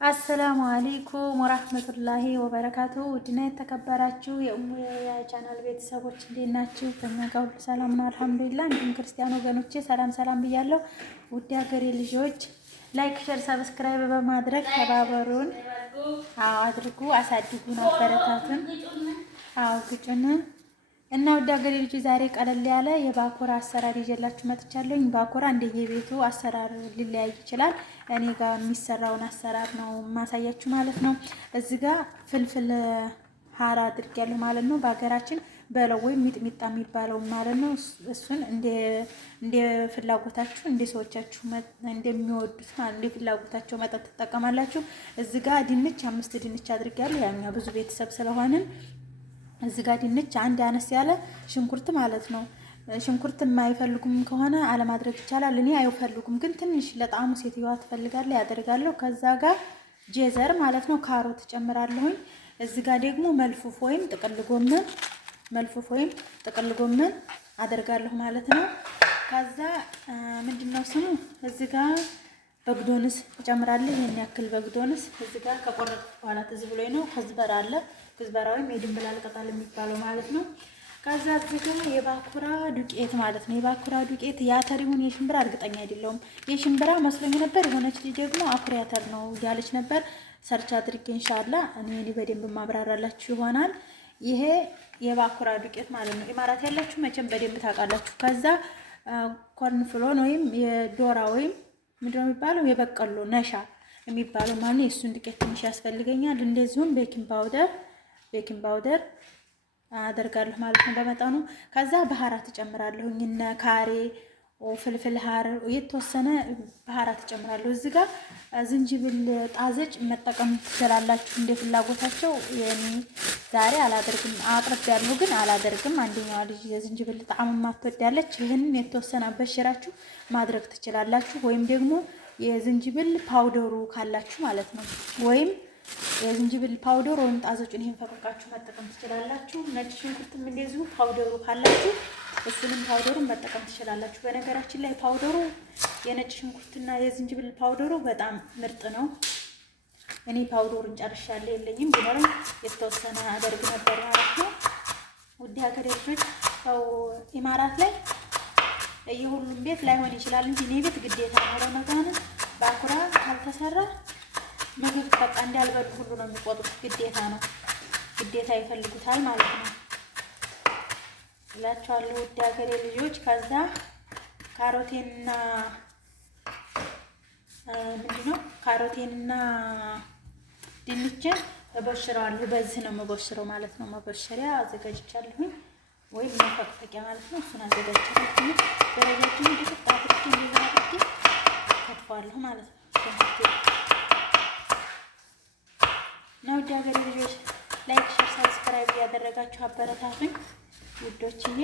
አሰላሙ አለይኩም ወራህመቱላሂ ወበረካቱ። ውድና የተከበራችሁ የቻናል ቤተሰቦች እንዴት ናችሁ? ከኛ ጋር ሁሉ ሰላም ነው አልሐምዱሊላህ። እንዲሁም ክርስቲያን ወገኖቼ ሰላም ብያለሁ። ውድ ሀገሬ ልጆች ላይክ፣ ሼር፣ ሰብስክራይብ በማድረግ ተባበሩን። አድርጉ፣ አሳድጉን፣ አበረታቱን። ግጩን እና ውድ ሀገሬ ልጆች ዛሬ ቀለል ያለ የባኮራ አሰራር ይዤላችሁ መጥቻለሁ። ባኮራ እንደየቤቱ አሰራር ሊለያይ ይችላል። እኔ ጋር የሚሰራውን አሰራር ነው ማሳያችሁ ማለት ነው። እዚህ ጋር ፍልፍል ሀራ አድርጌያለሁ ማለት ነው። በሀገራችን በለው ወይም ሚጥሚጣ የሚባለው ማለት ነው። እሱን እንደ ፍላጎታችሁ እንደ ሰዎቻችሁ እንደሚወዱት ማለት እንደ ፍላጎታቸው መጠጥ ትጠቀማላችሁ። እዚህ ጋር ድንች 5 ድንች አድርጌያለሁ። ያኛ ብዙ ቤተሰብ ስለሆንን እዚህ ጋር ድንች አንድ አነስ ያለ ሽንኩርት ማለት ነው። ሽንኩርት የማይፈልጉም ከሆነ አለማድረግ ይቻላል። እኔ አይፈልጉም ግን ትንሽ ለጣዕሙ ሴትዮዋ ትፈልጋለች ያደርጋለሁ። ከዛ ጋር ጄዘር ማለት ነው ካሮት ጨምራለሁኝ። እዚህ ጋር ደግሞ መልፉፍ ወይም ጥቅል ጎመን አደርጋለሁ ማለት ነው። ከዛ ምንድነው ስሙ እዚህ ጋር በግዶንስ እጨምራለሁ። ይሄን ያክል በግዶንስ እዚህ ጋር ከቆረጥ በኋላ ትዝ ብሎኝ ነው። ከዝበራ አለ ከዝበራ ወይም የድንብላል ቅጠል የሚባለው ማለት ነው። ከዛ እዚህ ጋር የባኩራ ዱቄት ማለት ነው። የባኩራ ዱቄት የአተር ይሁን የሽምብራ እርግጠኛ አይደለሁም። የሽምብራ መስሎኝ ነበር። የሆነች ልጅ ደግሞ አኩሪ አተር ነው ያለች ነበር። ሰርች አድርጌ ኢንሻአላህ እኔ በደንብ ማብራራላችሁ ይሆናል። ይሄ የባኩራ ዱቄት ማለት ነው። ኢማራት ያላችሁ መቼም በደንብ ታውቃላችሁ። ከዛ ኮርንፍሎን ወይም የዶራ ወይም ምንድነው የሚባለው የበቀሎ ነሻ የሚባለው ማለት ነው። እሱን ዱቄት ትንሽ ያስፈልገኛል። እንደዚሁም ቤኪንግ ፓውደር አደርጋለሁ ማለት ነው በመጠኑ። ከዛ ባህራት እጨምራለሁ እነ ካሬ ፍልፍል ሀር የተወሰነ ባህራት እጨምራለሁ። እዚህ ጋር ዝንጅብል ጣዘጭ መጠቀም ትችላላችሁ እንደ ፍላጎታቸው። የኔ ዛሬ አላደርግም አቅርቤያለሁ ግን አላደርግም። አንደኛዋ ልጅ የዝንጅብል ጣዕም ማትወዳለች። ይህንን የተወሰነ በሽራችሁ ማድረግ ትችላላችሁ። ወይም ደግሞ የዝንጅብል ፓውደሩ ካላችሁ ማለት ነው። ወይም የዝንጅብል ፓውደር ወይም ጣዘጩን ይሄን ፈቅቃችሁ መጠቀም ትችላላችሁ። ነጭ ሽንኩርትም እንደዚሁ ፓውደሩ ካላችሁ እሱንም ፓውደሩን መጠቀም ትችላላችሁ። በነገራችን ላይ ፓውደሩ የነጭ ሽንኩርትና የዝንጅብል ፓውደሩ በጣም ምርጥ ነው። እኔ ፓውደሩን ጨርሻለሁ፣ የለኝም ቢኖርም የተወሰነ አደርግ ነበር ማለት ነው። ውድ ሀገሬ ልጆች ሰው ኢማራት ላይ የሁሉም ቤት ላይሆን ይችላል እንጂ እኔ ቤት ግዴታ ነው። ረመዳን ባኩራ ካልተሰራ ምግብ በቃ እንዳልበሉ ሁሉ ነው የሚቆጥሩት። ግዴታ ነው፣ ግዴታ ይፈልጉታል ማለት ነው እላችኋለሁ ውድ ሀገሬ ልጆች። ከዛ ካሮቴንና ድንችን እቦሽረዋለሁ። በዚህ ነው የምቦሽረው ማለት ነው። መቦሸሪያ አዘጋጅቻለሁኝ ወይም መፈቅፈቂያ ማለት ነው። እሱን አዘጋጅቻለሁ። ደረጃችን ድቅቅ አድርጌ እንደዛ አድርጌ ከትፈዋለሁ ማለት ነው። ነው ውድ ሀገሬ ልጆች ላይክ፣ ሼር፣ ሰብስክራይብ ያደረጋችሁ አበረታቱኝ ውዶችዬ።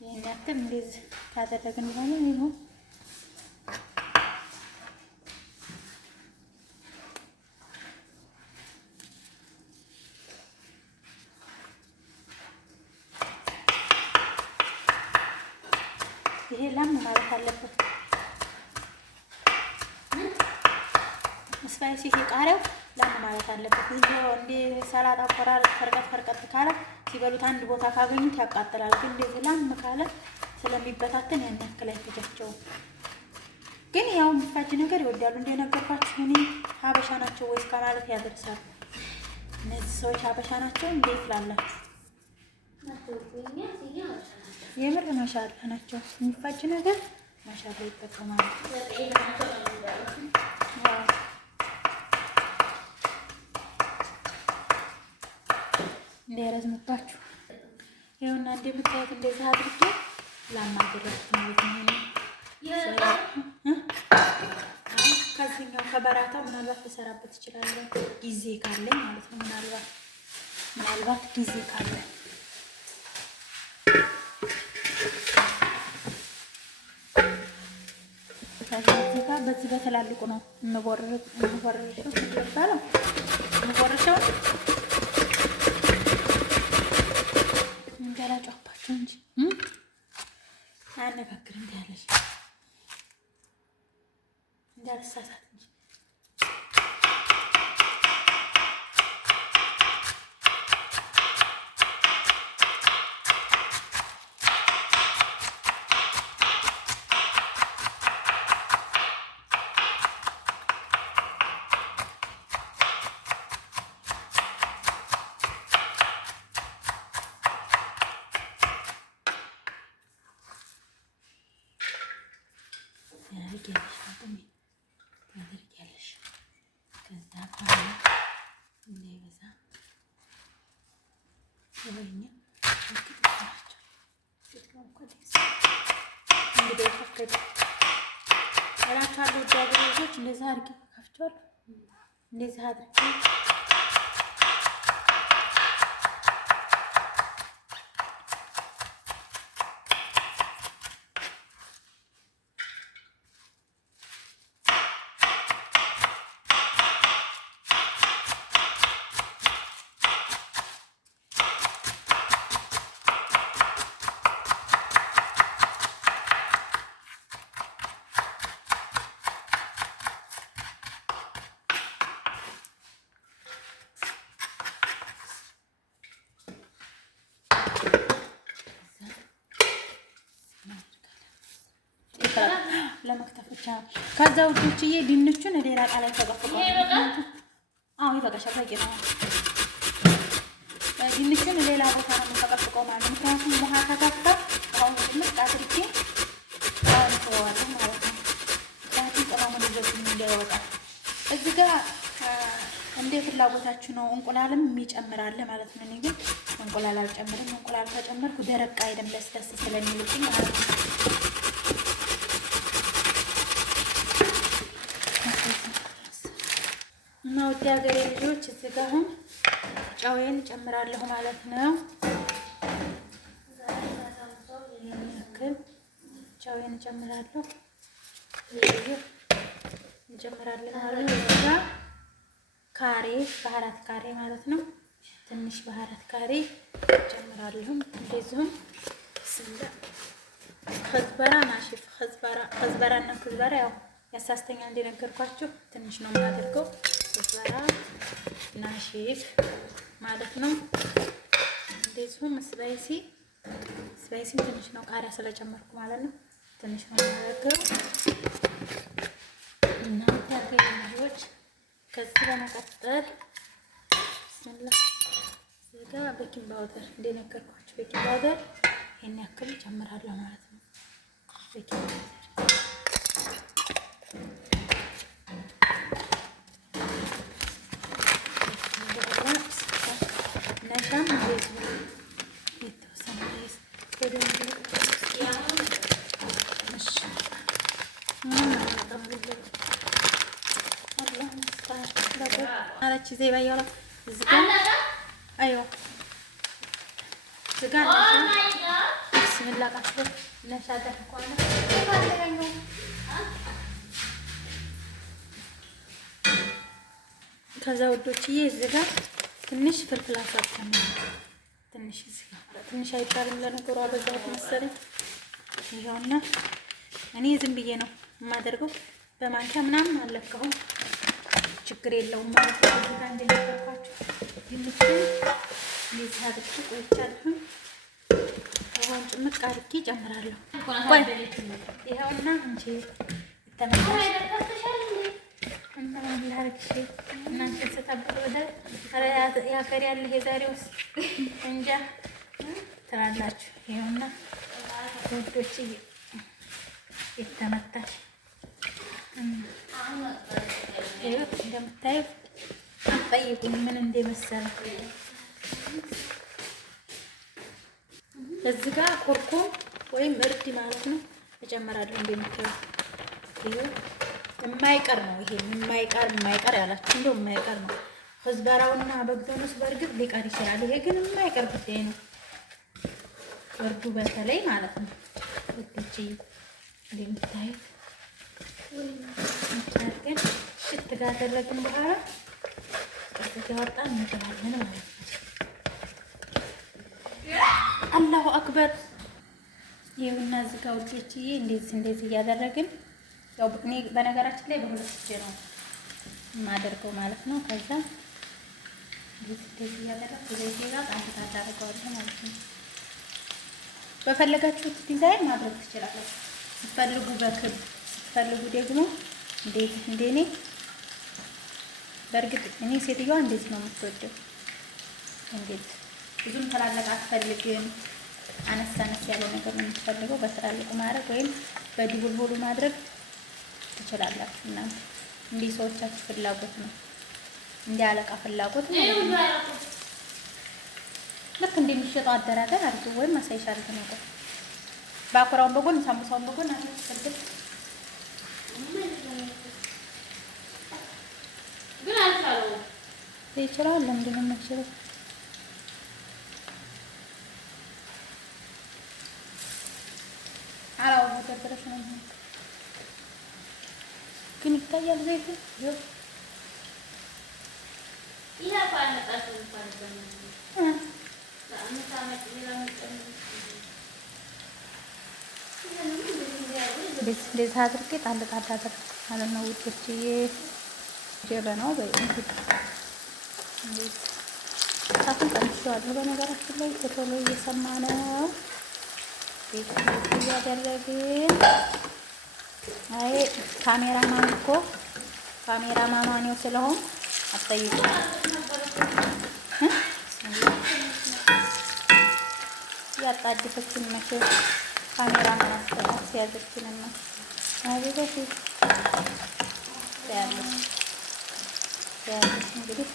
ይሄን ያክል እንደዚህ ካደረግን በኋላ ይሁን ይሄ ላም ማለት አለበት። ስፓይሲ ቃሪያው ላም ማለት አለበት። እንደ ሰላጣ አቆራረጥ ፈርቀት ካለ ሲበሉት አንድ ቦታ ካገኙት ያቃጥላል። ግን እንደዚህ ላም ካለ ስለሚበታተን ያን ያክል አይፈጃቸውም። ግን ያው የሚፋጅ ነገር ይወዳሉ። እንደነገርኳችሁ እኔ ሀበሻ ናቸው ወይስ ከማለት ያደርሳሉ። እነዚህ ሰዎች ሀበሻ ናቸው እንዴት ላላችሁ የምር ማሻአላ ናቸው። የሚፋጅ ነገር ማሻአላ ይጠቀማሉ። እንዳይረዝምባችሁ ይኸውና እንደምታዩት እንደዚህ አድርጌ ላማድረግ ነው። ከዚህኛው ከበራታው ምናልባት ልሰራበት እችላለሁ ጊዜ ካለኝ ማለት ነው። ምናልባት ጊዜ ካለኝ በዚህ በትላልቁ ነው የምቦርሸው እንገላጫባቸው እንጂ እንዳልሳሳት እንጂ ታደርጊያለሽ። ከዛ በኋላ እንዳይበዛ ወይኛ እንግዲህ ፈከደ እላችኋለሁ። ውድ ሀገሬ ልጆች እንደዚህ አድርጌ ከፍቼዋለሁ። እንደዚህ አድርጌ ለመክተፍ ብቻ። ከዛ ውዶችዬ ድንቹን ሌላ ዕቃ ላይ ተቀፍቀው። አዎ ይበቃሻል፣ በቂ ነው። ድንቹን ሌላ ቦታ ነው የምንተቀፍቀው ማለት ነው። ምክንያቱም ውሃ ከተፈ አሁን ድንች አድርጌ አሁን ተዋለሁ ማለት ነው። ምክንያቱም ቅመሙን ይዘብኝ እንዳይወጣ። እዚህ ጋር እንደ ፍላጎታችሁ ነው። እንቁላልም የሚጨምራል ማለት ነው። እኔ ግን እንቁላል አልጨምርም። እንቁላል ከጨመርኩ ደረቅ አይደለም፣ ለስለስ ስለሚልብኝ ማለት ነው። እና ውድ ሀገሬ ልጆች እዚህ ጋር አሁን ጨውዬን እጨምራለሁ ማለት ነው። ያክል ጨውዬን እጨምራለሁ እንጨምራለን ማለት ነው። እዚህ ጋር ካሬ ባህራት ካሬ ማለት ነው። ትንሽ ባህራት ካሬ እጨምራለሁ። እንደዚሁም ከዝበራ ናሽፍ ከዝበራ እና ከዝበራ ያው ያሳስተኛ እንደነገርኳችሁ ትንሽ ነው የማደርገው። ከዝበራ ናሽፍ ማለት ነው። እንደዚሁም ስፓይሲ ትንሽ ነው፣ ቃሪያ ስለጨመርኩ ማለት ነው። ትንሽ ነው የማደርገው እና ታገኝ ልጆች። ከዚህ በመቀጠል ብስሚላ እዚህ ጋር ቤኪንግ ፓውደር እንደነገርኳችሁ ቤኪንግ ፓውደር ይሄን ያክል ጨምራለሁ ማለት ነው። ቤኪንግ ፓውደር ነሻም እንደዚህ የተወሰነ አለች ዜባ እያወራት እዚህ ጋር አይዋ እዚህ ጋር ብስሚላ ቃስ ነሻ ደርኳለ። ከዛ ውዶችዬ እዚህ ጋር ትንሽ ፍልፍል አሳጥተን ትንሽ እዚህ ጋር ትንሽ አይባልም ለነገሩ አበዛሁት መሰለኝ። ይኸውና እኔ ዝም ብዬ ነው የማደርገው፣ በማንኪያ ምናምን አለካሁም፣ ችግር የለውም ማለት ነው። እዚህ ጋር እንደነገርኳችሁ ድንቹን እንደዚህ አድርጌ ቆይቻለሁ። አሁን ጭምቅ አድርጌ እጨምራለሁ። ቆይ ይኸውና እንጂ ተመጣጣኝ እናንተ ተተበለ ወደ ያከሪ ያለ የዛሬው እንጃ ትላላችሁ። ይኸውና ወዶች የተመታሽ እንደምታዩት አትጠይቁኝ ምን እንደመሰለ። እዚህ ጋር ኮርኮም ወይም እርድ ማለት ነው እጨምራለሁ። እንደምታዩት ይሄ የማይቀር ነው። ይሄ የማይቀር ያላችሁ እንደው የማይቀር ነው። ከዝበራውና በግዶንስ በእርግጥ ሊቀር ይችላል። ይሄ ግን የማይቀር ጉዳይ ነው። እርዱ በተለይ ማለት ነው። ወጥቼ እንደምታዩት እንታገን ሽት ጋር ተደረግን በኋላ ቀጥታ ወጣን እንገባለን ማለት ነው። አላሁ አክበር። ይኸውና እዚህ ጋር ውዶችዬ እንደዚህ እያደረግን ያው እኔ በነገራችን ላይ በሁለት እጄ ነው የማደርገው ማለት ነው። ከዛ እንደዚህ እያደረኩ ዘይት ጋር አንተ ታደርገዋለህ ማለት ነው። በፈለጋችሁት ዲዛይን ማድረግ ትችላላችሁ። ስትፈልጉ በክብ ስትፈልጉ ደግሞ እንዴት እንደኔ በእርግጥ እኔ ሴትዮዋ እንደዚህ ነው የምትወደው። እንዴት ብዙም ተላላቅ አትፈልግም። አነስ አነስ ያለ ነገር ነው የምትፈልገው። በትላልቁ ማድረግ ወይም በድቡልቡሉ ማድረግ ትችላላችሁ እናንተ እንደ ሰዎቻችሁ ፍላጎት ነው። እንደ አለቃ ፍላጎት ነው። ልክ እንደሚሸጠው አደራደር አድርገው ወይም ማሳይሻል ተነቆ ባኩራውን በጎን ሳምቡሳውን በጎን አትፈልግ ግን አልቻለው ይችላል። ለምንድን ነው የማይችለው? አላው ተደረሰ ነው ግን ይታያል ዘይት ይኸው ይሄ ባለጣት እንኳን እንደዚህ አድርጌ ጣል ጣል አድርጌ ማለት ነው ውዶችዬ። ጀበናው በእንግዲህ ታቱን ቀንሼዋለሁ። በነገራችን ላይ ቶሎ እየሰማ ነው እያደረግን አይ ካሜራማን እኮ ካሜራማን ነው ስለሆነ አትጠይቁ። ያጣድፈችን መቼ ካሜራማን አስያዘችንና አቤት ያለች እንግዲህ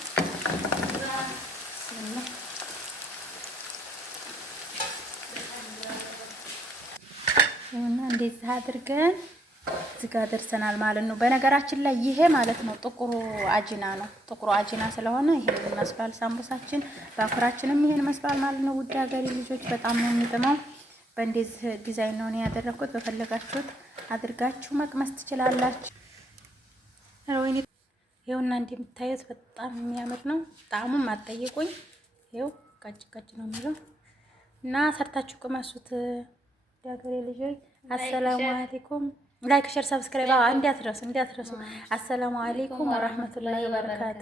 እና እንደዚህ አድርገን እዚህ ጋር ደርሰናል ማለት ነው። በነገራችን ላይ ይሄ ማለት ነው ጥቁሩ አጂና ነው። ጥቁሩ አጂና ስለሆነ ይሄ መስሏል ሳምቡሳችን። ባኩራችንም ይሄን መስሏል ማለት ነው። ውድ ሀገሬ ልጆች በጣም ነው የሚጥመው። በእንደዚህ ዲዛይን ነው ያደረኩት። በፈለጋችሁት አድርጋችሁ መቅመስ ትችላላችሁ። ወይኔ ይኸውና እንደምታዩት በጣም የሚያምር ነው። ጣዕሙም አትጠይቁኝ። ይኸው ቀጭ ቀጭ ነው የሚለው እና ሰርታችሁ ቅመሱት የሀገሬ ልጆች። አሰላሙ አለይኩም። ላይክ ሼር ሰብስክራይብ እንዳትረሱ። አሰላሙ አለይኩም ወራህመቱላሂ ወበረካቱ።